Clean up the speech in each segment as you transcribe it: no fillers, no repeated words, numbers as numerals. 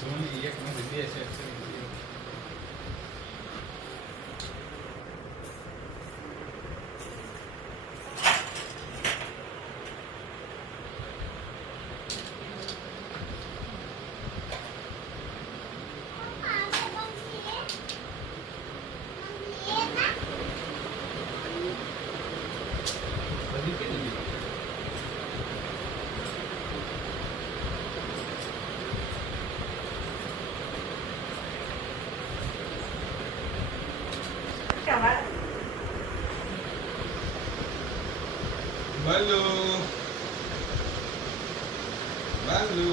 ધોની એક નથી બે છે બધી કેટલી બાલુ બાલુ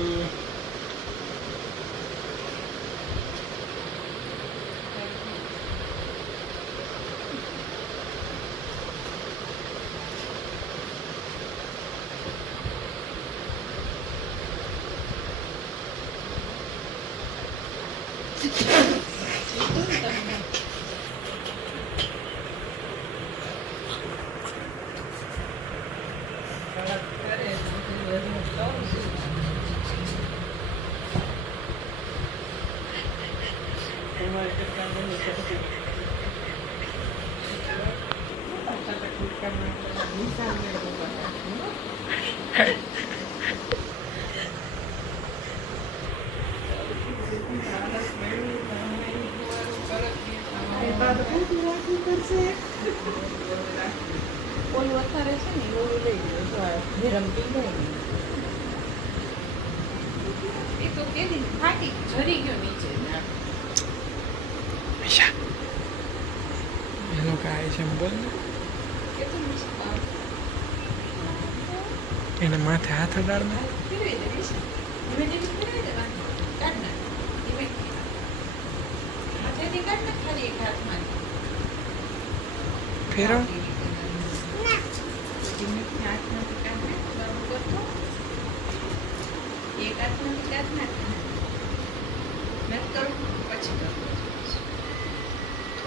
કોઈ વધારે છે ને એવું લઈ ગયો રમતી નહીં એ તો કે ફાટી ઝરી ગયો નીચે એનો કાય છે બોલ એને માથે હાથ અડાડને ફેરવ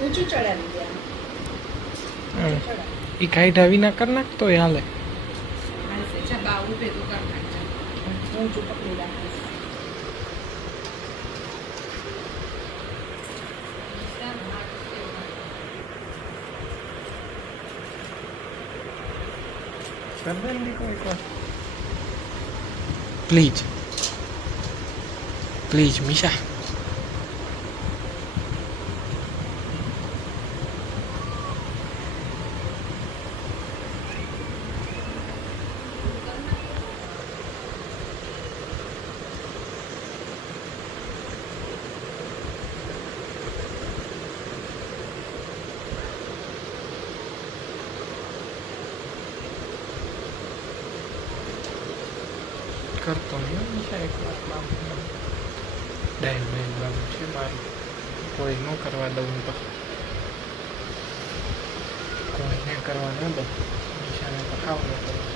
ઊંચું ચડાવી દે એ કાંઈ વિના કરી નાખ તો હાલે બા ઉભે તો કર નાખ ઊંચું પકડી રાખે પ્લીઝ પ્લીઝ મીશા કરતો નહીં મીશા એક વાર ડાયન મેન બાબુ છે મારું કોઈ ન કરવા દઉં તો કોઈને કરવા ન દઉં મીશાને તો ખાવ ન કરું